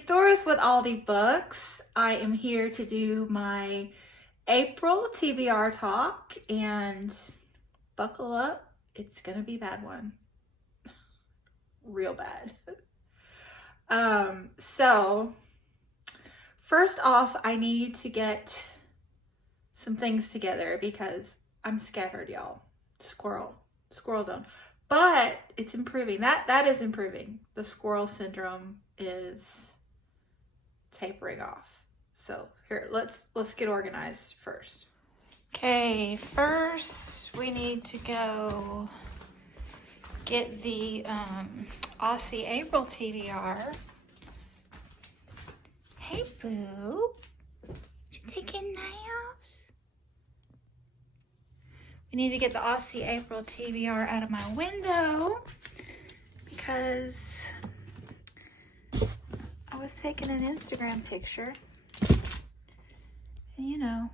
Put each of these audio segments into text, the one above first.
It's Doris with Aldi Books. I am here to do my April TBR Talk, and buckle up, it's gonna be a bad one. Real bad. So first off, I need to get some things together because I'm scattered, y'all. Squirrel zone. But it's improving. That is improving. The squirrel syndrome is tapering off. So here, let's get organized first. Okay, first we need to go get the Aussie April TBR. Hey boo, you taking nails? We need to get the Aussie April TBR out of my window because I was taking an Instagram picture, and you know,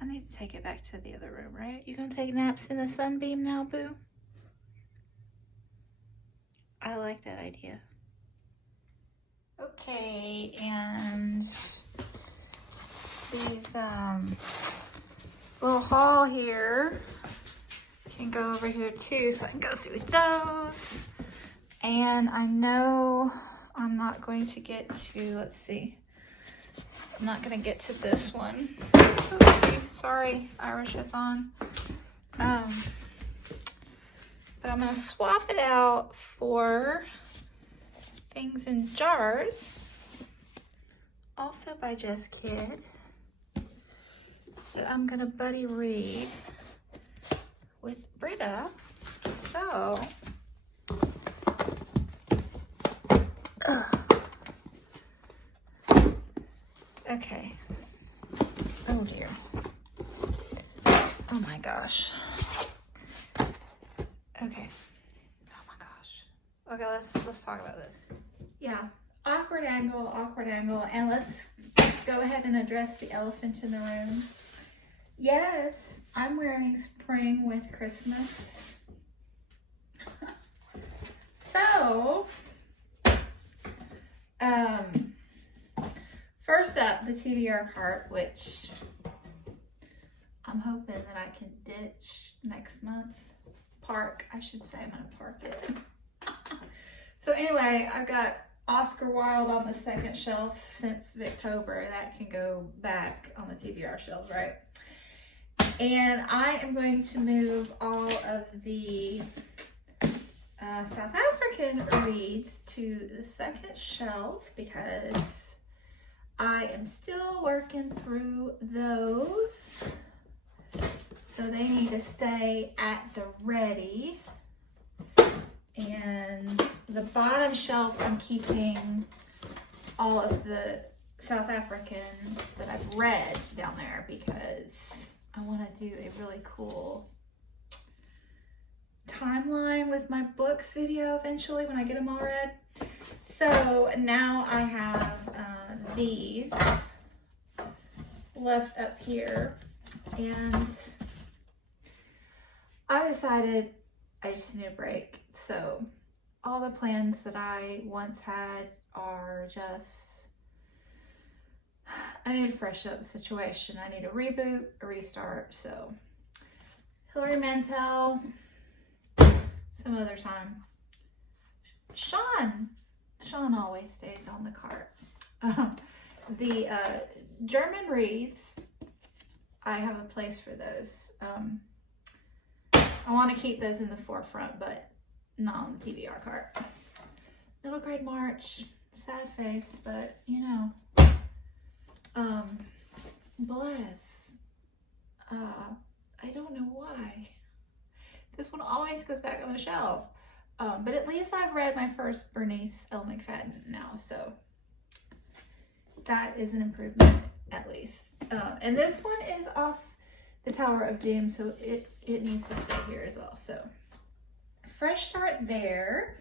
I need to take it back to the other room, right? You gonna take naps in the sunbeam now, boo? I like that idea. Okay, and these little haul here can go over here too, so I can go through those. And I know I'm not going to get to, let's see, I'm not going to get to this one. Oopsie, sorry, Irish-a-thon. But I'm going to swap it out for things in jars, also by Just Kid, that I'm going to buddy read with Britta. So, okay. Oh dear. Oh my gosh. Okay. Oh my gosh. Okay, let's talk about this. Yeah. Awkward angle, and let's go ahead and address the elephant in the room. Yes, I'm wearing spring with Christmas. So, first up, the TBR cart, which I'm hoping that I can ditch next month. Park, I should say. I'm gonna park it. So anyway, I've got Oscar Wilde on the second shelf since Victober. That can go back on the TBR shelves, right? And I am going to move all of the South African reads to the second shelf because I am still working through those. So they need to stay at the ready. And the bottom shelf, I'm keeping all of the South Africans that I've read down there because I want to do a really cool timeline with my books video eventually when I get them all read. So now I have these left up here, and I decided I just need a break. So all the plans that I once had are just, I need to freshen up the situation. I need a reboot, a restart. So Hilary Mantel, some other time. Sean always stays on the cart. The German reads, I have a place for those. I want to keep those in the forefront, but not on the TBR cart. Middle grade March, sad face, but you know, Bless. I don't know why. This one always goes back on the shelf. But at least I've read my first Bernice L. McFadden now, so that is an improvement at least. And this one is off the Tower of Doom, so it needs to stay here as well. So fresh start there.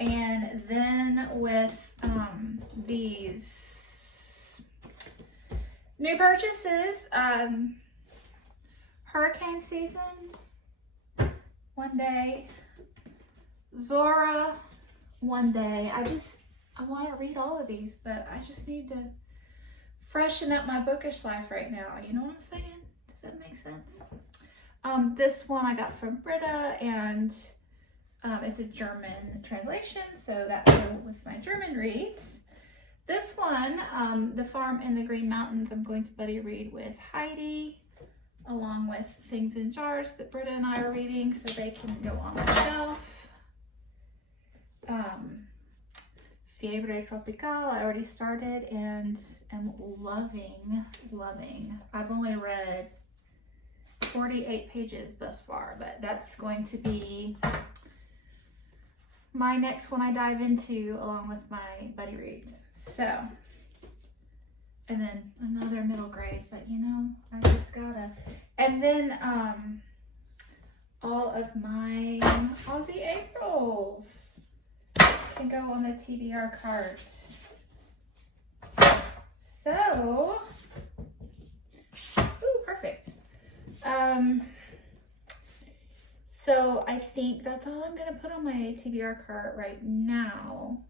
And then with these new purchases, hurricane season, one day, Zora, one day. I want to read all of these, but I just need to freshen up my bookish life right now. You know what I'm saying? Does that make sense? This one I got from Britta, and it's a German translation, so that's with my German reads. This one, The Farm in the Green Mountains, I'm going to buddy read with Heidi, along with Things in Jars that Britta and I are reading, so they can go on the shelf. Fiebre Tropical, I already started and am loving. I've only read 48 pages thus far, but that's going to be my next one I dive into along with my buddy reads. So, and then another middle grade, but you know, I just gotta. And then all of my Aussie Aprils can go on the TBR cart. So, ooh, perfect. So I think that's all I'm gonna put on my TBR cart right now,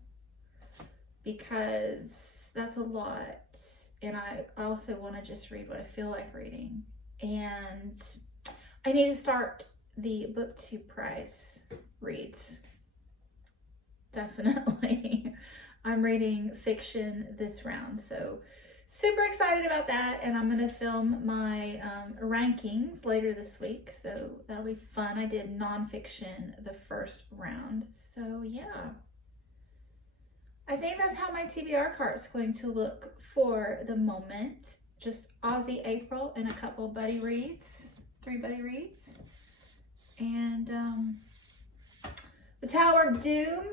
because that's a lot, and I also want to just read what I feel like reading, and I need to start the BookTube prize reads. Definitely. I'm reading fiction this round, so super excited about that, and I'm going to film my rankings later this week, so that'll be fun. I did nonfiction the first round, so yeah. I think that's how my TBR cart is going to look for the moment. Just Aussie April and a couple buddy reads, 3 buddy reads, and the Tower of Doom.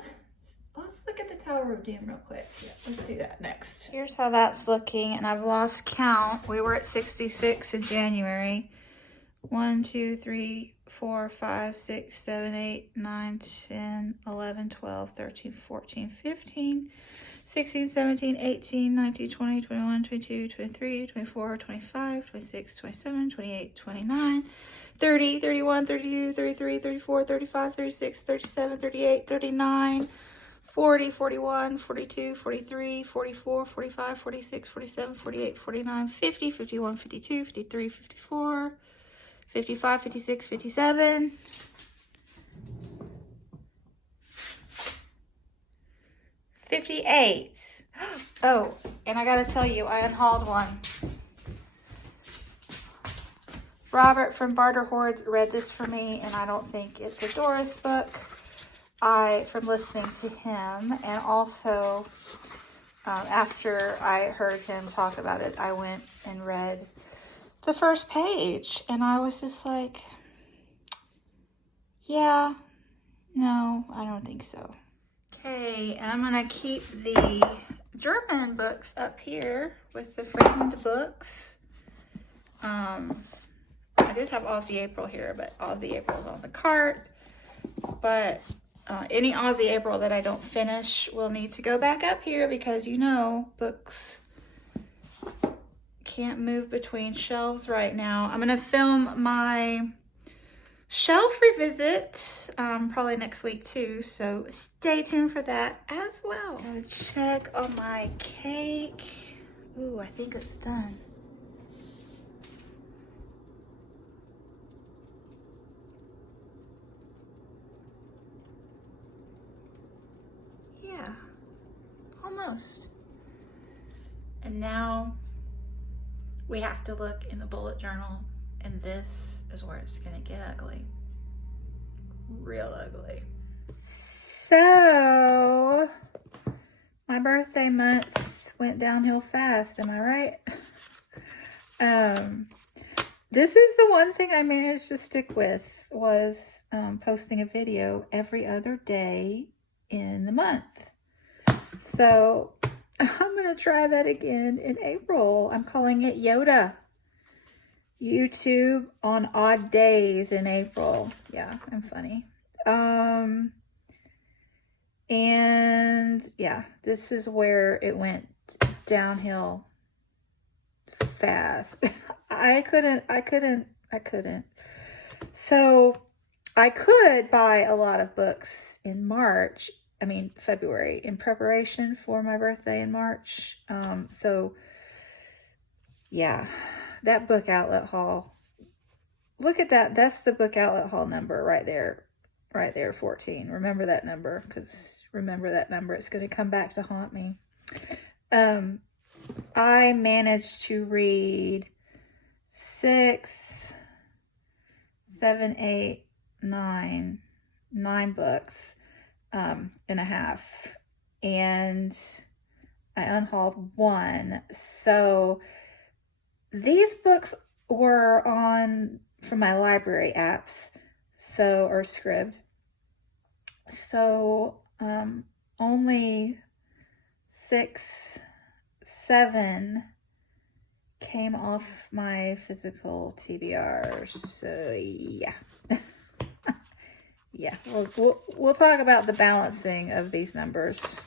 Let's look at the Tower of Doom real quick. Yeah, let's do that next. Here's how that's looking, and I've lost count. We were at 66 in January. 1, 2, 3, 4, 5, 6, 7, 8, 9, 10, 11, 12, 13, 14, 15, 16, 17, 18, 19, 20, 21, 22, 23, 24, 25, 26, 27, 28, 29, 30, 31, 32, 33, 34, 35, 36, 37, 38, 39, 40, 41, 42, 43, 44, 45, 46, 47, 48, 49, 50, 51, 52, 53, 54, 55, 56, 57, 58. Oh, and I gotta tell you, I unhauled one. Robert from Barter Hordes read this for me, and I don't think it's a Doris book. From listening to him, and also after I heard him talk about it, I went and read the first page, and I was just like, yeah, no, I don't think so. Okay, and I'm gonna keep the German books up here with the framed books. I did have Aussie April here, but Aussie April's on the cart. But any Aussie April that I don't finish will need to go back up here, because you know, books can't move between shelves right now. I'm gonna film my shelf revisit probably next week too, so stay tuned for that as well. I'm gonna check on my cake. Ooh, I think it's done. Yeah, almost. And now we have to look in the bullet journal, and this is where it's gonna get ugly. Real ugly. So, my birthday month went downhill fast, am I right? This is the one thing I managed to stick with, was posting a video every other day in the month. So I'm gonna try that again in April. I'm calling it Yoda. YouTube on odd days in April. Yeah, I'm funny. And yeah, this is where it went downhill fast. I couldn't. So I could buy a lot of books in March February, in preparation for my birthday in March. So yeah, that book outlet haul. Look at that. That's the book outlet haul number right there. Right there, 14. Remember that number, because remember that number. It's going to come back to haunt me. I managed to read 6, 7, 8, 9 books and a half. And I unhauled 1. So these books were from my library apps, or Scribd. So only 6, 7 came off my physical TBR. So yeah. Yeah, we'll talk about the balancing of these numbers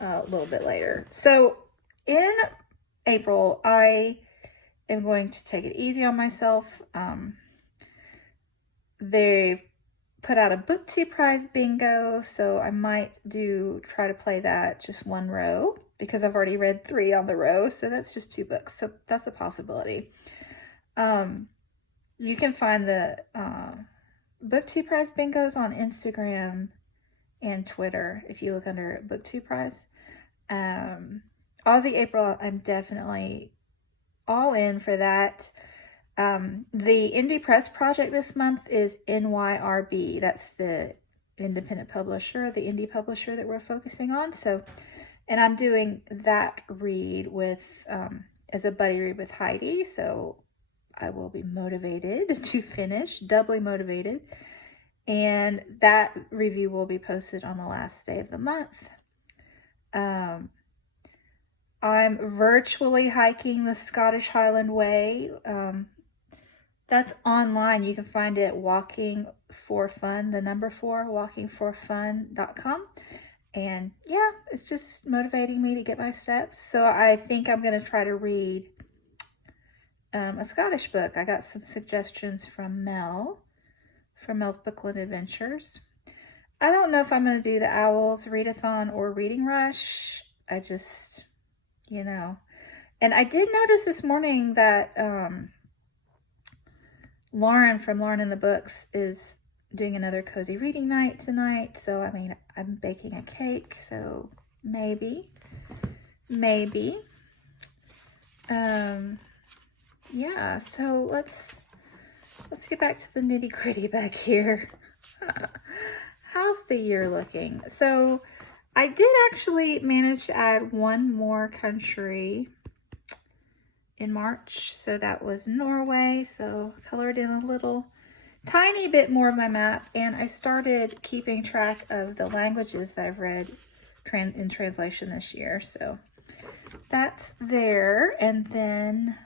a little bit later. So in April, I am going to take it easy on myself. They put out a BookTube prize bingo, so I might try to play that just 1 row, because I've already read 3 on the row, so that's just 2 books, so that's a possibility. You can find the BookTube prize bingos on Instagram and Twitter if you look under BookTube prize. Aussie April, I'm definitely all in for that. The Indie Press project this month is NYRB. That's the independent publisher, the indie publisher that we're focusing on. So, and I'm doing that read with, as a buddy read with Heidi. So I will be motivated to finish, doubly motivated. And that review will be posted on the last day of the month. I'm virtually hiking the Scottish Highland Way. That's online. You can find it Walking for Fun, the number 4, walkingforfun.com. And yeah, it's just motivating me to get my steps. So I think I'm going to try to read a Scottish book. I got some suggestions from Mel, from Mel's Bookland Adventures. I don't know if I'm going to do the Owls Readathon or Reading Rush. I just, And I did notice this morning that Lauren from Lauren in the Books is doing another cozy reading night tonight. So, I'm baking a cake, so maybe. Yeah, so let's get back to the nitty gritty back here. How's the year looking? So I did actually manage to add 1 more country in March. So that was Norway. So colored in a little tiny bit more of my map. And I started keeping track of the languages that I've read in translation this year. So that's there. And then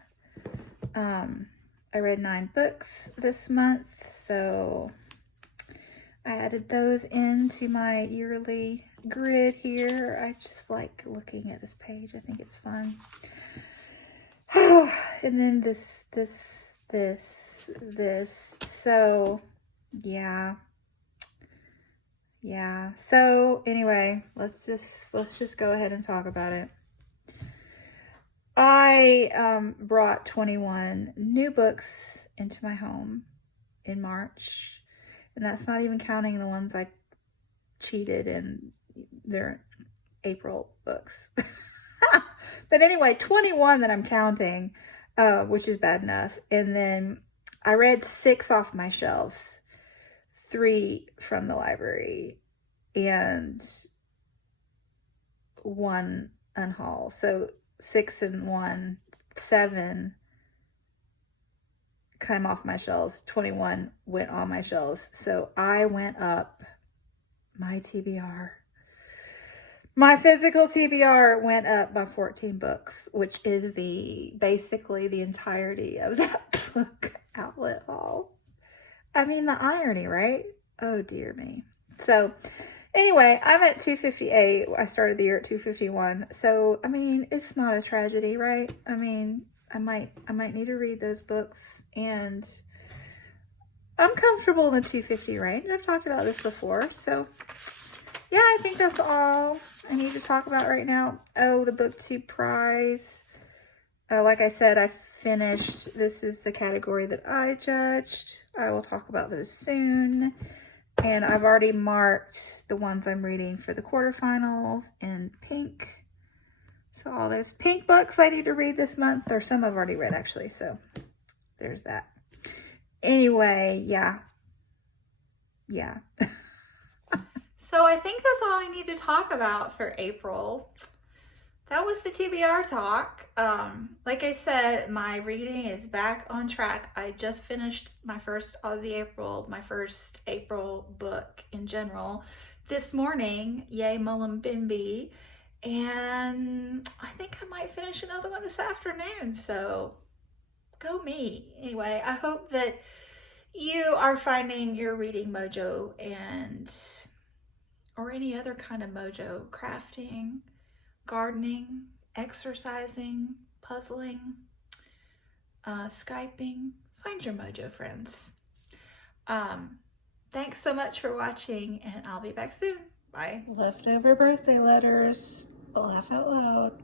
I read 9 books this month. So I added those into my yearly grid here. I just like looking at this page. I think it's fun. And then this. So yeah. So anyway, let's just go ahead and talk about it. I brought 21 new books into my home in March, and that's not even counting the ones I cheated and they're April books. But anyway, 21 that I'm counting, which is bad enough. And then I read 6 off my shelves, 3 from the library, and 1 unhaul. So 6 and 1, 7 came off my shelves, 21 went on my shelves. So I went up my TBR. My physical TBR went up by 14 books, which is basically the entirety of that book outlet haul. The irony, right? Oh dear me. So anyway, I'm at 258. I started the year at 251. So, it's not a tragedy, right? I might need to read those books, and I'm comfortable in the 250 range. I've talked about this before. So yeah, I think that's all I need to talk about right now. Oh, the BookTube prize. Like I said, I finished. This is the category that I judged. I will talk about those soon. And I've already marked the ones I'm reading for the quarterfinals in pink. So all those pink books I need to read this month, or some I've already read actually. So there's that. Anyway, yeah. So I think that's all I need to talk about for April. That was the TBR talk. Like I said, my reading is back on track. I just finished my first my first April book in general this morning, Yay Mullumbimby. And I think I might finish another one this afternoon. So go me. Anyway, I hope that you are finding your reading mojo or any other kind of mojo, crafting, gardening, exercising, puzzling, Skyping. Find your mojo, friends. Thanks so much for watching, and I'll be back soon. Bye. Leftover birthday letters. Laugh out loud.